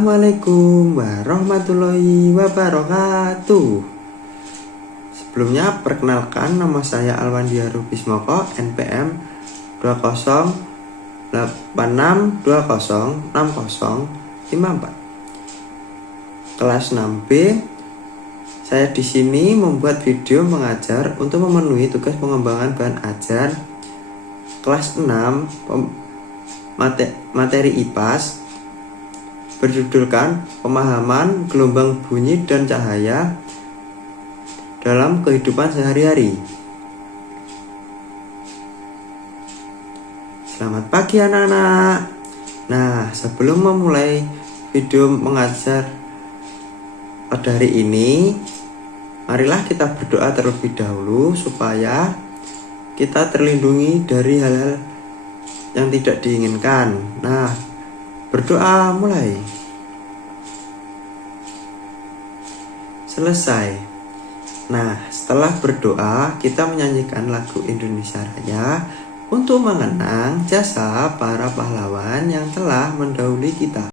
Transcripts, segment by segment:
Assalamualaikum warahmatullahi wabarakatuh. Sebelumnya perkenalkan, nama saya Alwandia Rubismoko, NPM 2086206054. Kelas 6B. Saya di sini membuat video mengajar untuk memenuhi tugas pengembangan bahan ajar kelas 6 materi IPAS berjudulkan pemahaman gelombang bunyi dan cahaya dalam kehidupan sehari-hari. Selamat pagi anak-anak. Nah, sebelum memulai video mengajar pada hari ini, marilah kita berdoa terlebih dahulu supaya kita terlindungi dari hal-hal yang tidak diinginkan. Nah, berdoa mulai. Selesai. Nah, setelah berdoa, kita menyanyikan lagu Indonesia Raya untuk mengenang jasa para pahlawan yang telah mendahului kita.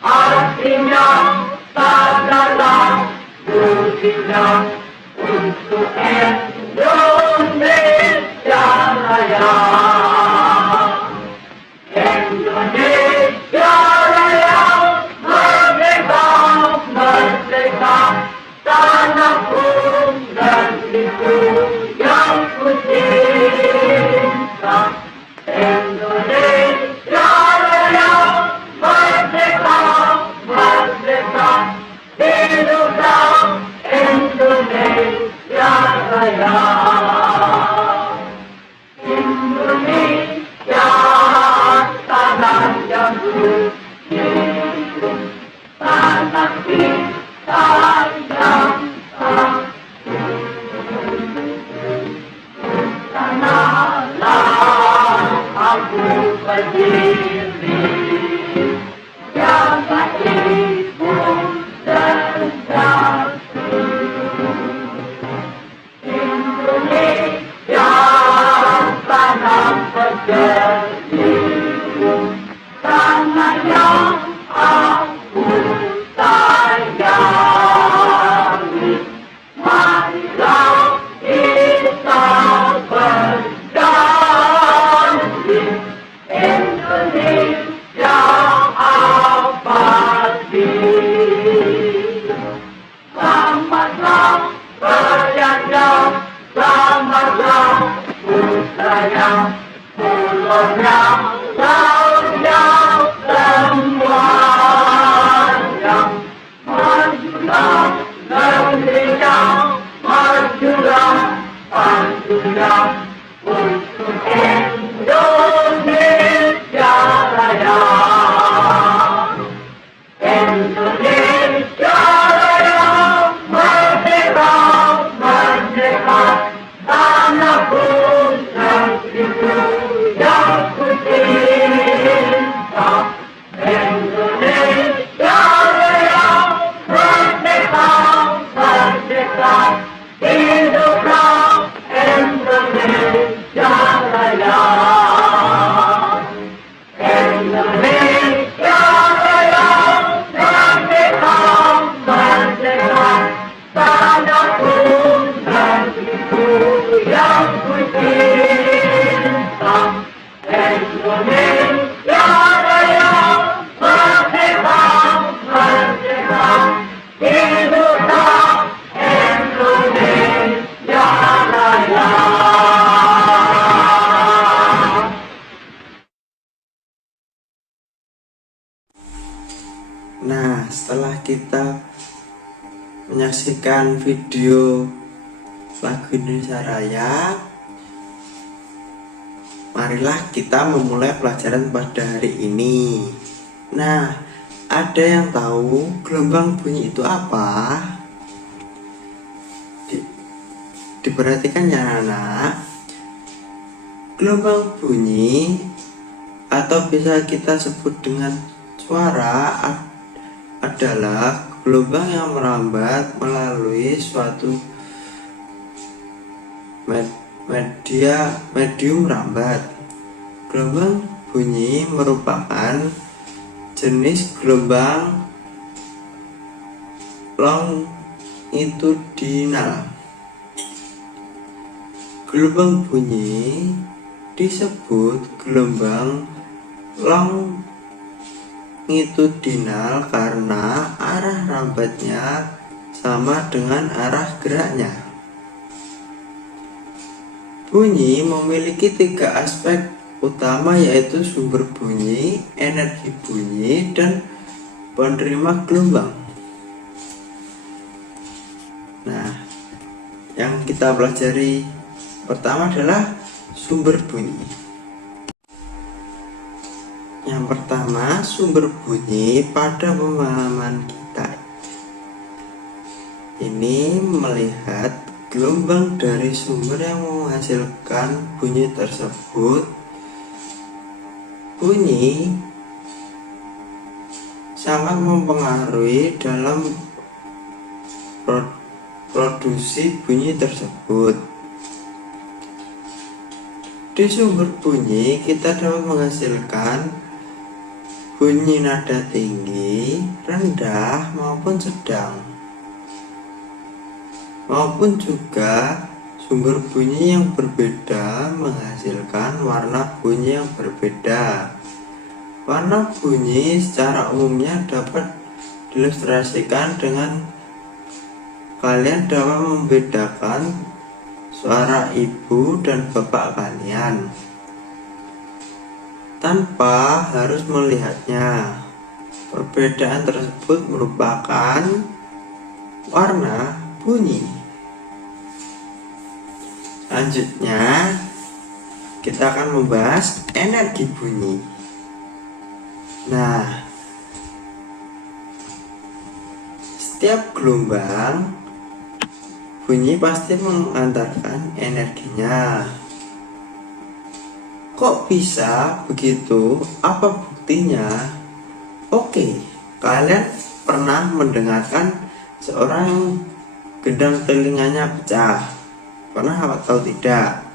Artinya tak dalam untuk Indonesia Raya. Indonesia Raya, merdeka, merdeka, tanahku negeriku yang ku cinta. Indonesia Raya, merdeka, merdeka, hiduplah Indonesia Raya. Indonesia, tanah yang suci, tanah kita yang satu. Tanahlah aku berdiri, jaga ibu dan satu. Indonesia, tanah berjadi, tanah yang aku sayangi. Marilah kita berjanji, Indonesia abadi. Selamatlah rakyatnya, selamatlah putranya, pulaunya, lautnya, semuanya. Majulah negerinya, majulah pajunya, untuk Indonesia Raya. Indonesia Raya, merdeka, merdeka, tanahku negeriku yang ku cinta. Indonesia Raya, merdeka, merdeka, hiduplah Indonesia Raya. Indonesia Raya, merdeka, merdeka, tanahku negeriku yang ku cinta. Indonesia Raya, merdeka, merdeka, hiduplah Indonesia Raya. Nah, setelah kita menyaksikan video lagu Indonesia Raya, marilah kita memulai pelajaran pada hari ini. Nah, ada yang tahu gelombang bunyi itu apa? Diperhatikan ya anak. Gelombang bunyi atau bisa kita sebut dengan suara adalah gelombang yang merambat melalui suatu medium rambat. Gelombang bunyi merupakan jenis gelombang longitudinal. Gelombang bunyi disebut gelombang longitudinal karena arah rambatnya sama dengan arah geraknya. Bunyi memiliki 3 aspek utama, yaitu sumber bunyi, energi bunyi, dan penerima gelombang. Nah, yang kita pelajari pertama adalah sumber bunyi. Yang pertama, sumber bunyi pada pemahaman kita ini melihat gelombang dari sumber yang menghasilkan bunyi tersebut. Bunyi sangat mempengaruhi dalam produksi bunyi tersebut. Di sumber bunyi kita dapat menghasilkan bunyi nada tinggi, rendah, maupun sedang. maupun juga sumber bunyi yang berbeda menghasilkan warna bunyi yang berbeda. Warna bunyi secara umumnya dapat diilustrasikan dengan kalian dapat membedakan suara ibu dan bapak kalian tanpa harus melihatnya. Perbedaan tersebut merupakan warna bunyi. Selanjutnya, kita akan membahas energi bunyi. Nah, setiap gelombang bunyi pasti mengantarkan energinya. Kok bisa begitu? Apa buktinya? Oke, kalian pernah mendengarkan seorang yang gendang telinganya pecah? Pernah atau tidak?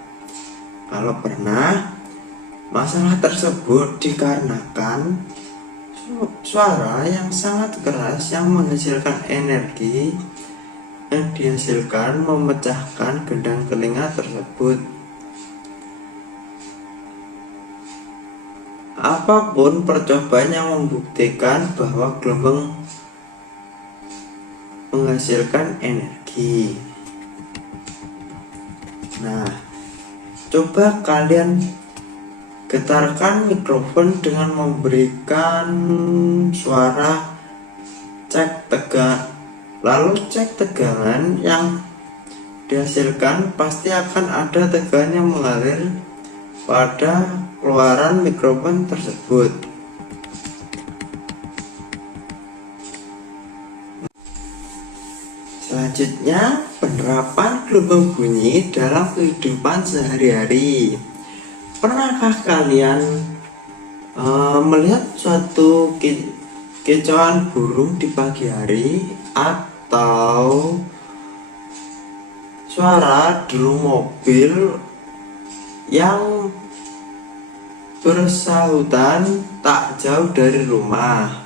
Kalau pernah, masalah tersebut dikarenakan suara yang sangat keras yang menghasilkan energi yang dihasilkan memecahkan gendang telinga tersebut. Apapun percobaan yang membuktikan bahwa gelombang menghasilkan energi. Nah, coba kalian getarkan mikrofon dengan memberikan suara cek tegangan, lalu cek tegangan yang dihasilkan pasti akan ada tegangan yang mengalir pada keluaran mikrofon tersebut. Selanjutnya, penerapan gelombang bunyi dalam kehidupan sehari-hari. Pernahkah kalian melihat suatu kicauan burung di pagi hari atau suara derung mobil yang bersahutan tak jauh dari rumah?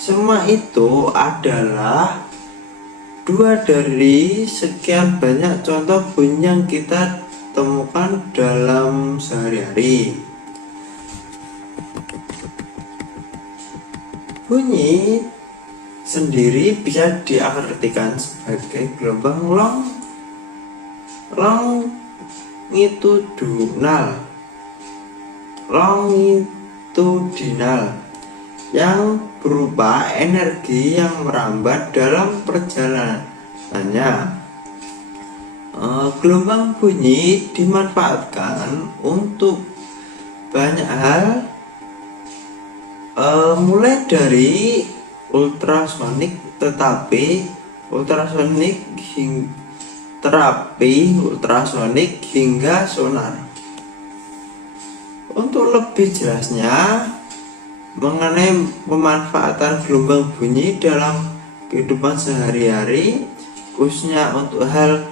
Semua itu adalah dua dari sekian banyak contoh bunyi yang kita temukan dalam sehari-hari. Bunyi sendiri bisa diartikan sebagai gelombang longitudinal yang berupa energi yang merambat dalam perjalanannya. Gelombang bunyi dimanfaatkan untuk banyak hal, mulai dari ultrasonik terapi ultrasonik hingga sonar. Untuk lebih jelasnya mengenai pemanfaatan gelombang bunyi dalam kehidupan sehari-hari, khususnya untuk hal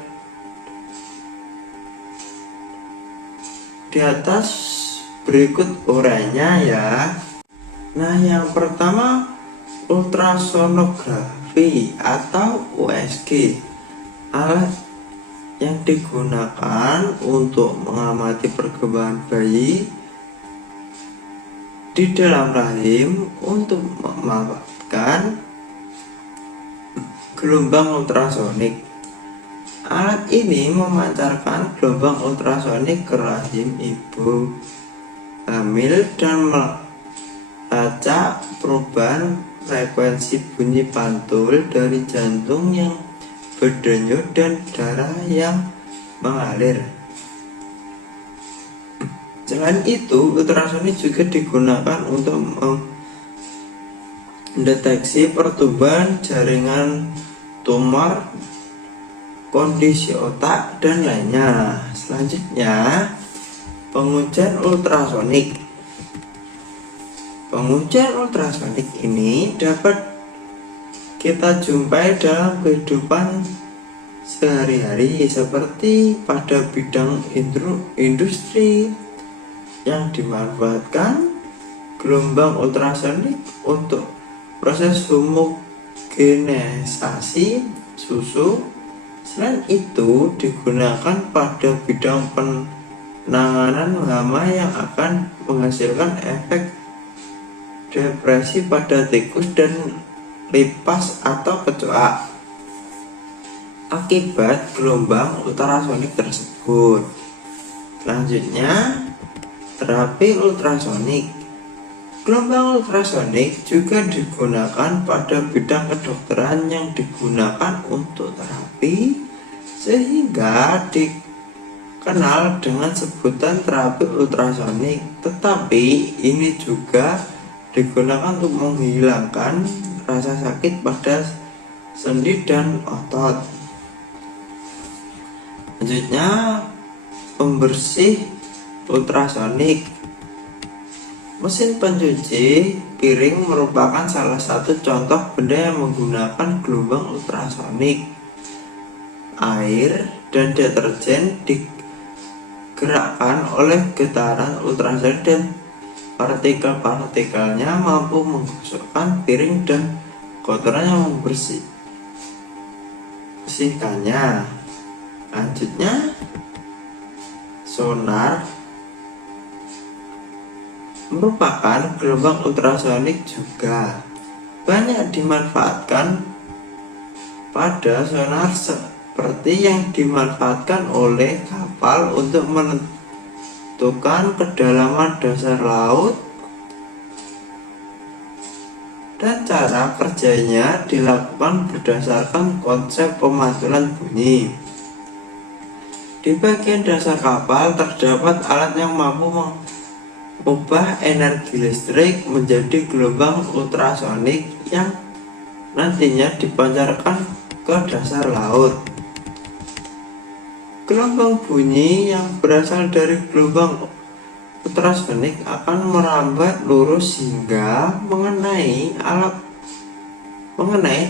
di atas berikut uraiannya ya. Nah, yang pertama, ultrasonografi atau USG, alat yang digunakan untuk mengamati perkembangan bayi di dalam rahim untuk memanfaatkan gelombang ultrasonik. Alat ini memancarkan gelombang ultrasonik ke rahim ibu hamil dan melacak perubahan frekuensi bunyi pantul dari jantung yang berdenyut dan darah yang mengalir. Selain itu, ultrasonik juga digunakan untuk mendeteksi pertumbuhan jaringan tumor, kondisi otak, dan lainnya. Selanjutnya, pengujian ultrasonik. Pengujian ultrasonik ini dapat kita jumpai dalam kehidupan sehari-hari, seperti pada bidang industri yang dimanfaatkan gelombang ultrasonik untuk proses genesasi susu. Selain itu digunakan pada bidang penanganan hama yang akan menghasilkan efek depresi pada tikus dan lipas atau kecoa akibat gelombang ultrasonik tersebut. Selanjutnya, terapi ultrasonik. Gelombang ultrasonik juga digunakan pada bidang kedokteran yang digunakan untuk terapi, sehingga dikenal dengan sebutan terapi ultrasonik. Tetapi ini juga digunakan untuk menghilangkan rasa sakit pada sendi dan otot. Selanjutnya, pembersih ultrasonik. Mesin pencuci piring merupakan salah satu contoh benda yang menggunakan gelombang ultrasonik. Air dan deterjen digerakkan oleh getaran ultrasonik dan partikel-partikelnya mampu menggosokkan piring dan kotoran yang membersihkannya. Selanjutnya, sonar merupakan gelombang ultrasonik juga banyak dimanfaatkan pada sonar seperti yang dimanfaatkan oleh kapal untuk menentukan kedalaman dasar laut, dan cara kerjanya dilakukan berdasarkan konsep pemantulan bunyi. Di bagian dasar kapal terdapat alat yang mampu mengubah energi listrik menjadi gelombang ultrasonik yang nantinya dipancarkan ke dasar laut. Gelombang bunyi yang berasal dari gelombang ultrasonik akan merambat lurus hingga mengenai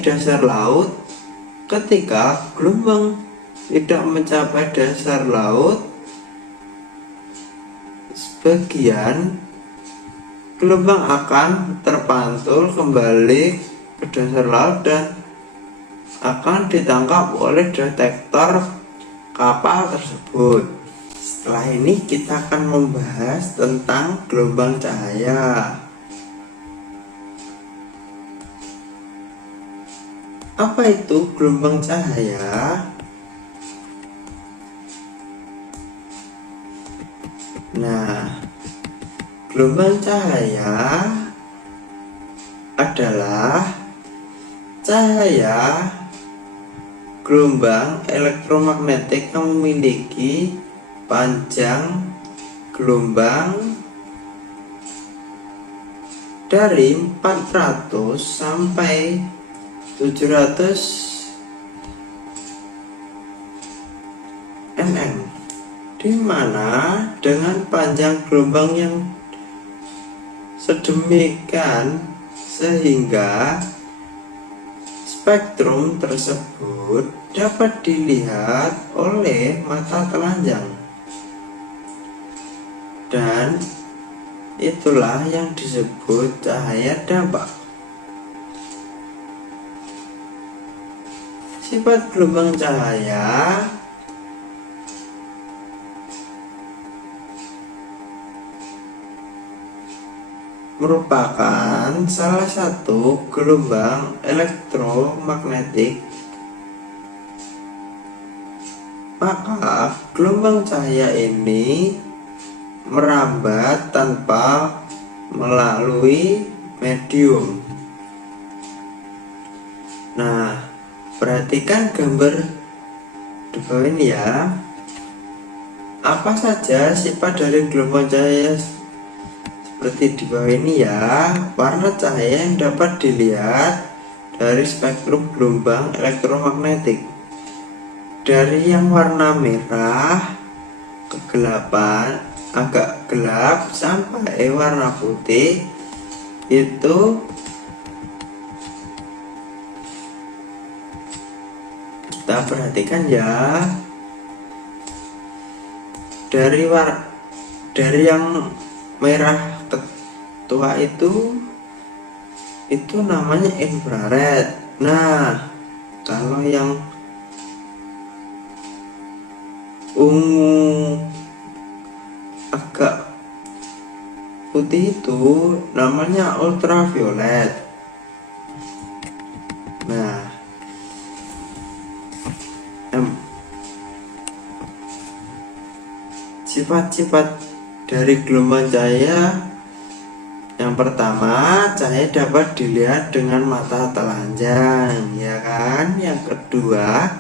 dasar laut. Ketika gelombang tidak mencapai dasar laut, sebagian gelombang akan terpantul kembali ke dasar laut dan akan ditangkap oleh detektor kapal tersebut. Setelah ini kita akan membahas tentang gelombang cahaya. Apa itu gelombang cahaya? Nah, gelombang cahaya adalah cahaya gelombang elektromagnetik yang memiliki panjang gelombang dari 400 sampai 700 mm, di mana dengan panjang gelombang yang sedemikian sehingga spektrum tersebut dapat dilihat oleh mata telanjang, dan itulah yang disebut cahaya dampak. Sifat gelombang cahaya merupakan salah satu gelombang elektromagnetik. Maka gelombang cahaya ini merambat tanpa melalui medium. Nah, perhatikan gambar di bawah ini ya. Apa saja sifat dari gelombang cahaya seperti di bawah ini ya. Warna cahaya yang dapat dilihat dari spektrum gelombang elektromagnetik, dari yang warna merah kegelapan, agak gelap, sampai warna putih, itu kita perhatikan ya. Dari yang merah tua itu namanya infrared. Nah, kalau yang ungu agak putih itu namanya ultraviolet. Nah, sifat-sifat dari gelombang cahaya. Yang pertama, cahaya dapat dilihat dengan mata telanjang, ya kan? Yang kedua,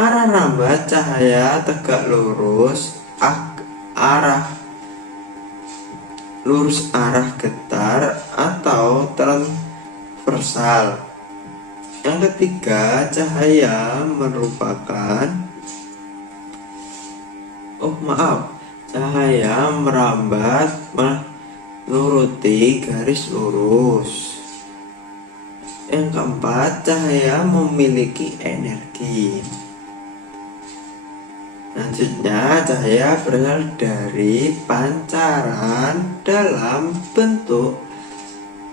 arah rambat cahaya tegak lurus, arah getar atau transversal. Yang ketiga, cahaya merambat menuruti garis lurus. Yang keempat, cahaya memiliki energi. Selanjutnya, cahaya berasal dari pancaran dalam bentuk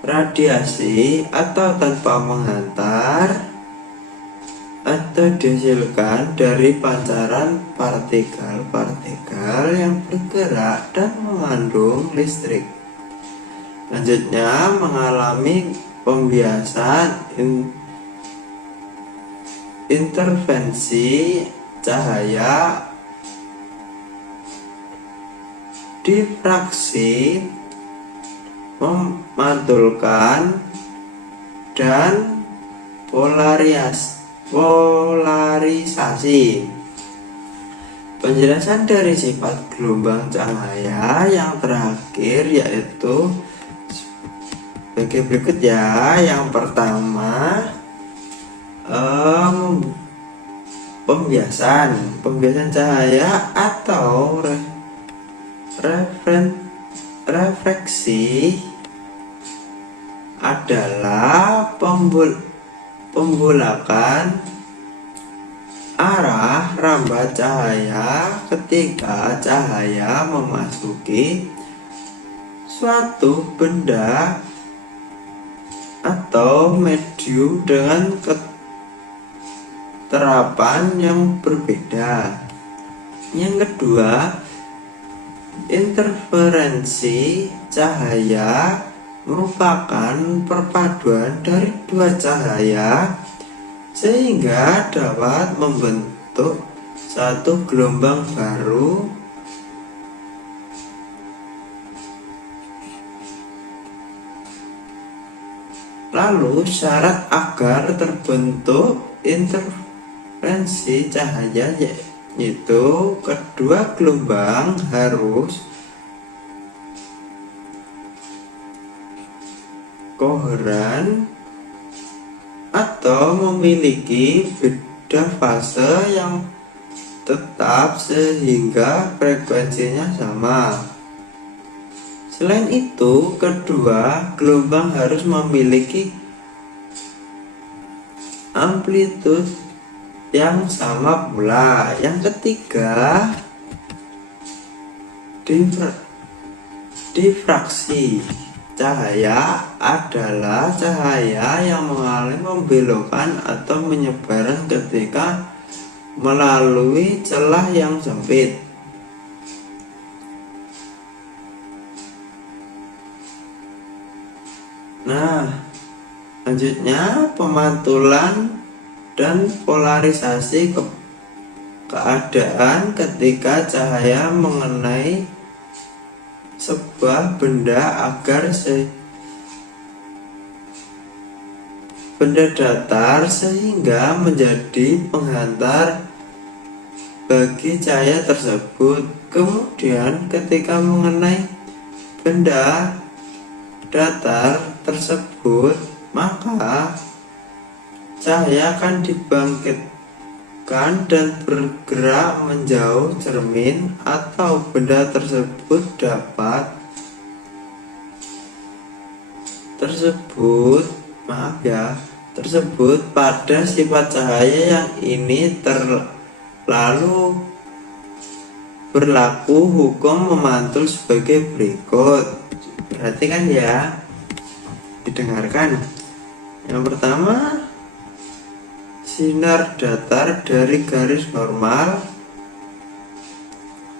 radiasi atau tanpa menghantar, atau dihasilkan dari pancaran partikel-partikel yang bergerak dan mengandung listrik. Selanjutnya, mengalami pembiasan intervensi cahaya, difraksi, memantulkan, dan polarisasi. Penjelasan dari sifat gelombang cahaya yang terakhir yaitu sebagai berikut ya. Yang pertama, pembiasan cahaya atau refleksi adalah pembulakan arah rambat cahaya ketika cahaya memasuki suatu benda atau medium dengan keterapan yang berbeda. Yang kedua, interferensi cahaya merupakan perpaduan dari dua cahaya sehingga dapat membentuk satu gelombang baru. Lalu syarat agar terbentuk interferensi cahaya yaitu kedua gelombang harus koheren atau memiliki beda fase yang tetap sehingga frekuensinya sama. Selain itu, kedua gelombang harus memiliki amplitude yang sama pula. Yang ketiga, difraksi cahaya adalah cahaya yang mengalami pembelokan atau penyebaran ketika melalui celah yang sempit. Nah, selanjutnya pemantulan dan polarisasi keadaan ketika cahaya mengenai sebuah benda agar benda datar sehingga menjadi penghantar bagi cahaya tersebut. Kemudian ketika mengenai benda datar tersebut, maka cahaya akan dibangkitkan dan bergerak menjauh cermin atau benda tersebut tersebut pada sifat cahaya yang ini lalu berlaku hukum memantul sebagai berikut. Perhatikan ya, didengarkan. Yang pertama, sinar datar dari garis normal,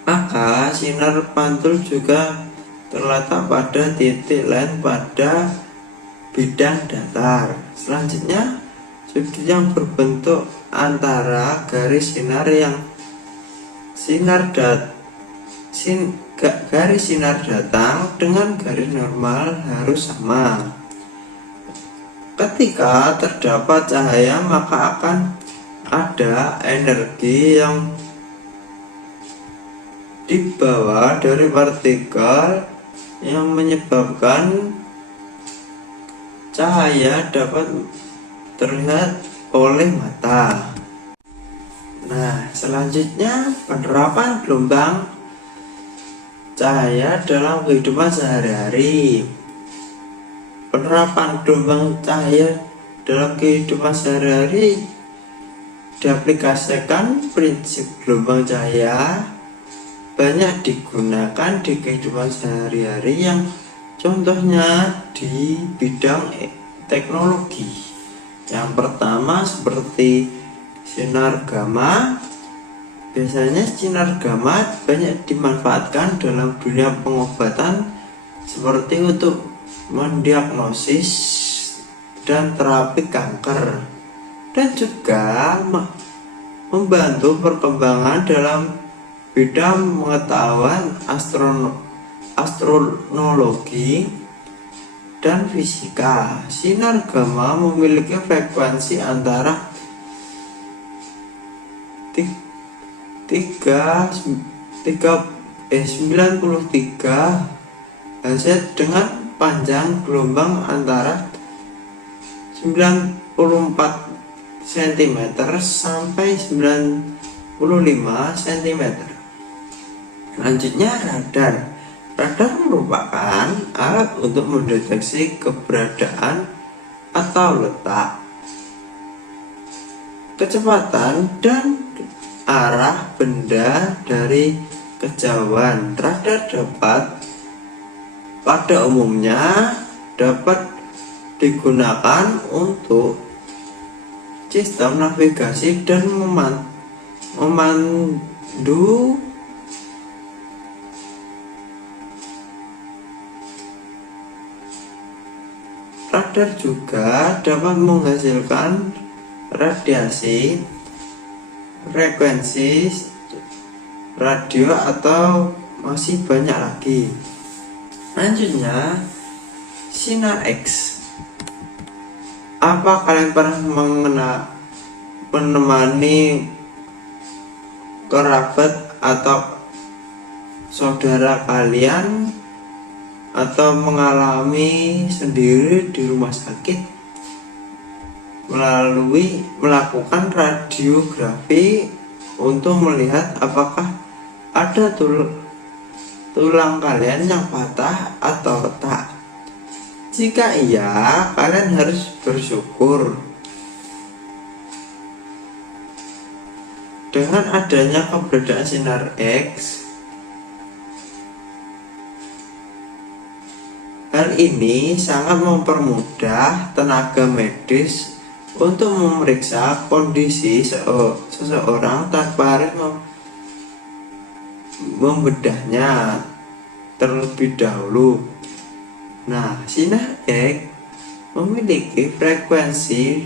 maka sinar pantul juga terletak pada titik lain pada bidang datar. Selanjutnya, sudut yang berbentuk antara garis sinar garis sinar datang dengan garis normal harus sama. Ketika terdapat cahaya, maka akan ada energi yang dibawa dari partikel yang menyebabkan cahaya dapat terlihat oleh mata. Nah, selanjutnya penerapan gelombang cahaya dalam kehidupan sehari-hari. Penerapan gelombang cahaya dalam kehidupan sehari-hari diaplikasikan. Prinsip gelombang cahaya banyak digunakan di kehidupan sehari-hari, yang contohnya di bidang teknologi. Yang pertama seperti sinar gamma. Biasanya sinar gamma banyak dimanfaatkan dalam dunia pengobatan seperti untuk mendiagnosis dan terapi kanker, dan juga membantu perkembangan dalam bidang pengetahuan astronomologi dan fisika. Sinar gamma memiliki frekuensi antara 93 Hz dengan panjang gelombang antara 94 cm sampai 95 cm. Selanjutnya, radar. Radar merupakan alat untuk mendeteksi keberadaan atau letak, kecepatan, dan arah benda dari kejauhan. Radar pada umumnya dapat digunakan untuk sistem navigasi dan memandu radar juga dapat menghasilkan radiasi frekuensi radio atau masih banyak lagi. Selanjutnya, sinar X. Apa kalian pernah menemani kerabat atau saudara kalian, atau mengalami sendiri di rumah sakit melakukan radiografi untuk melihat apakah ada tulang kalian yang patah atau retak? Jika iya, kalian harus bersyukur. Dengan adanya keberadaan sinar X, hal ini sangat mempermudah tenaga medis untuk memeriksa kondisi seseorang tanpa harus membedahnya terlebih dahulu. Nah, sinar X memiliki frekuensi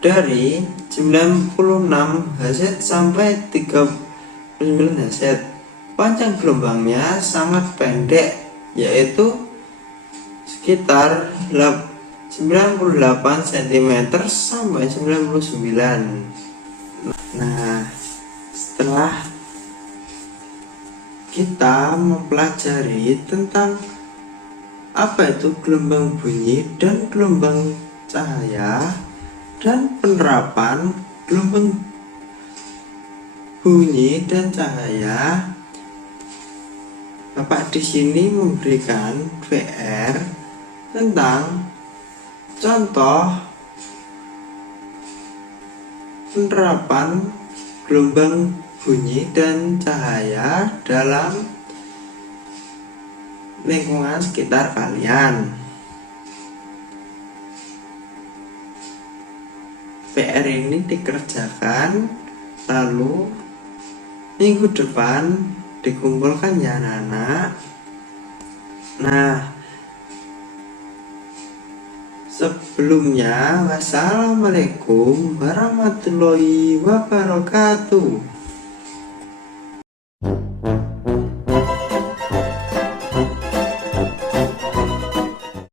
dari 96 Hz sampai 39 Hz. Panjang gelombangnya sangat pendek, yaitu sekitar 98 cm sampai 99. Nah, setelah kita mempelajari tentang apa itu gelombang bunyi dan gelombang cahaya dan penerapan gelombang bunyi dan cahaya, Bapak di sini memberikan VR tentang contoh penerapan gelombang bunyi dan cahaya dalam lingkungan sekitar kalian. PR ini dikerjakan, lalu minggu depan dikumpulkan ya anak-anak. Nah, sebelumnya wassalamualaikum warahmatullahi wabarakatuh.